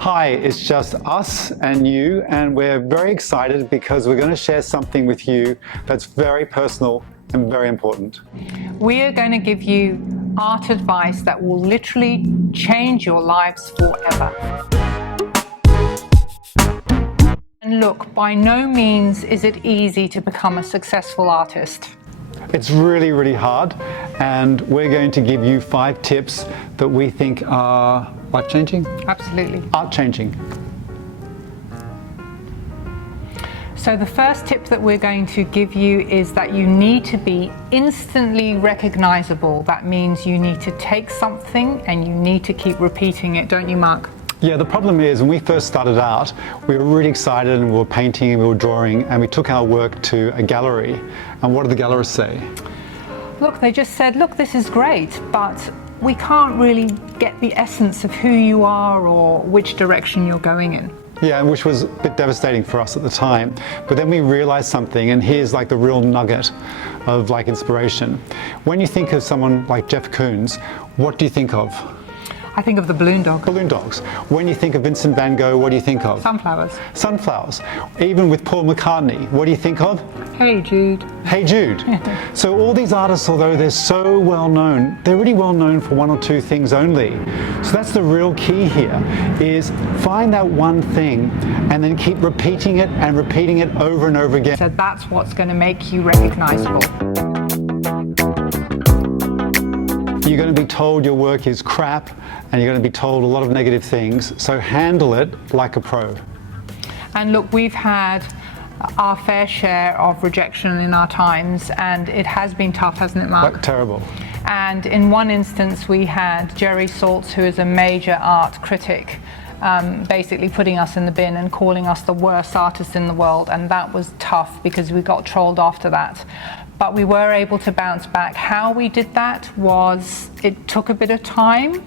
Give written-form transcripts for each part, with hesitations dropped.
Hi, it's just us and you, and we're very excited because we're going to share something with you that's very personal and very important. We are going to give you art advice that will literally change your lives forever. And look, by no means is it easy to become a successful artist. It's really, really hard, and we're going to give you 5 tips that we think are life-changing? Absolutely. Art-changing. So the first tip that we're going to give you is that you need to be instantly recognizable. That means you need to take something and you need to keep repeating it, don't you, Marc? Yeah, the problem is when we first started out, we were really excited and we were painting and we were drawing, and we took our work to a gallery. And what did the gallerists say? Look, they just said, look, this is great, but we can't really get the essence of who you are or which direction you're going in. Yeah, which was a bit devastating for us at the time. But then we realized something, and here's like the real nugget of like inspiration. When you think of someone like Jeff Koons, what do you think of? I think of the balloon dog. Balloon dogs. When you think of Vincent van Gogh, what do you think of? Sunflowers. Sunflowers. Even with Paul McCartney, what do you think of? Hey Jude. Hey Jude. So all these artists, although they're so well known, they're really well known for 1 or 2 things only. So that's the real key here, is find that one thing and then keep repeating it and repeating it over and over again. So that's what's going to make you recognizable. You're going to be told your work is crap, and you're going to be told a lot of negative things, so handle it like a pro. And look, we've had our fair share of rejection in our times, and it has been tough, hasn't it, Marc? Like, terrible. And in one instance we had Jerry Saltz, who is a major art critic, basically putting us in the bin and calling us the worst artists in the world, and that was tough because we got trolled after that. But we were able to bounce back. How we did that was, it took a bit of time,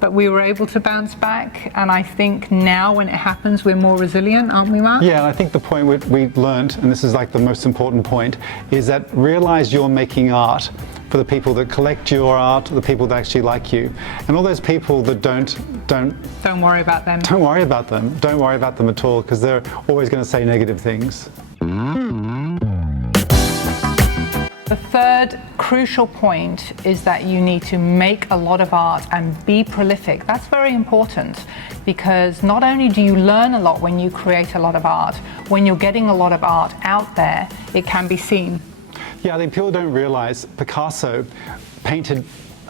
but we were able to bounce back. And I think now when it happens, we're more resilient, aren't we, Marc? Yeah, and I think the point we learned, and this is like the most important point, is that realize you're making art for the people that collect your art, the people that actually like you. And all those people that don't worry about them. Don't worry about them. Don't worry about them at all, because they're always going to say negative things. The third crucial point is that you need to make a lot of art and be prolific. That's very important, because not only do you learn a lot when you create a lot of art, when you're getting a lot of art out there, it can be seen. Yeah, I think people don't realize Picasso painted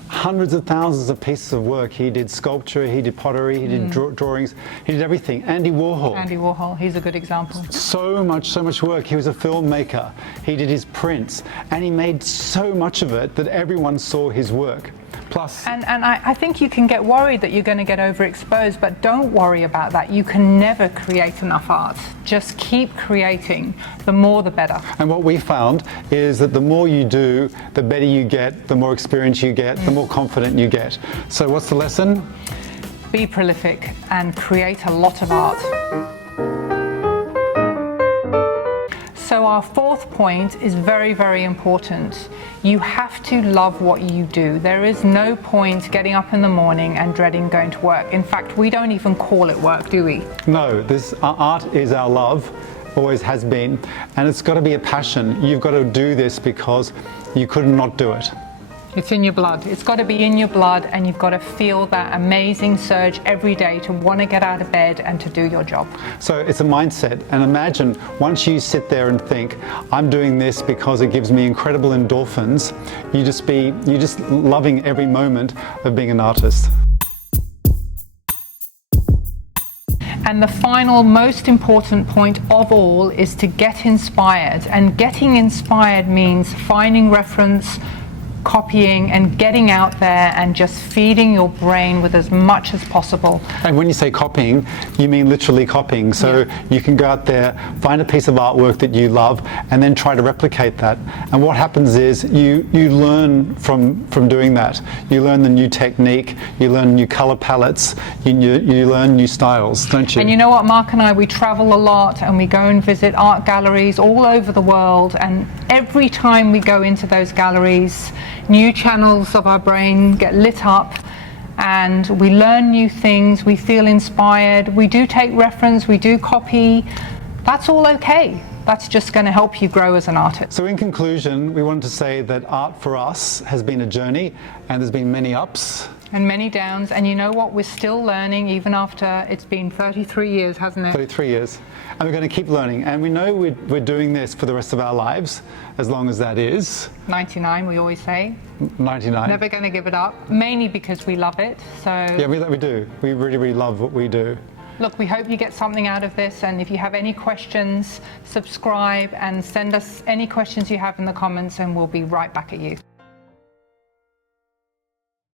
hundreds of thousands of pieces of work. He did sculpture, he did pottery, he did drawings, he did everything. Andy Warhol, he's a good example. So much work. He was a filmmaker. He did his prints, and he made so much of it that everyone saw his work. Plus, and I think you can get worried that you're going to get overexposed, but don't worry about that. You can never create enough art. Just keep creating. The more, the better. And what we found is that the more you do, the better you get, the more experience you get, the more confident you get. So what's the lesson? Be prolific and create a lot of art. So our fourth point is very, very important. You have to love what you do. There is no point getting up in the morning and dreading going to work. In fact, we don't even call it work, do we? No, art is our love, always has been, and it's got to be a passion. You've got to do this because you could not do it. It's in your blood. It's got to be in your blood, and you've got to feel that amazing surge every day to want to get out of bed and to do your job. So it's a mindset, and imagine once you sit there and think, I'm doing this because it gives me incredible endorphins, you're just loving every moment of being an artist. And the final, most important point of all is to get inspired. And getting inspired means finding reference, copying, and getting out there and just feeding your brain with as much as possible. And when you say copying, you mean literally copying. So you can go out there, find a piece of artwork that you love, and then try to replicate that. And what happens is you learn from doing that. You learn the new technique, you learn new color palettes, you learn new styles, don't you? And you know what, Marc and I, we travel a lot and we go and visit art galleries all over the world, and every time we go into those galleries, new channels of our brain get lit up and we learn new things, we feel inspired, we do take reference, we do copy. That's all okay. That's just going to help you grow as an artist. So in conclusion, we wanted to say that art for us has been a journey, and there's been many ups. And many downs, and you know what, we're still learning even after it's been 33 years, hasn't it? 33 years. And we're going to keep learning, and we know we're doing this for the rest of our lives, as long as that is 99, we always say. 99. Never going to give it up, mainly because we love it. So Yeah, we do. We really, really love what we do. look, we hope you get something out of this, and if you have any questions, subscribe and send us any questions you have in the comments, and we'll be right back at you.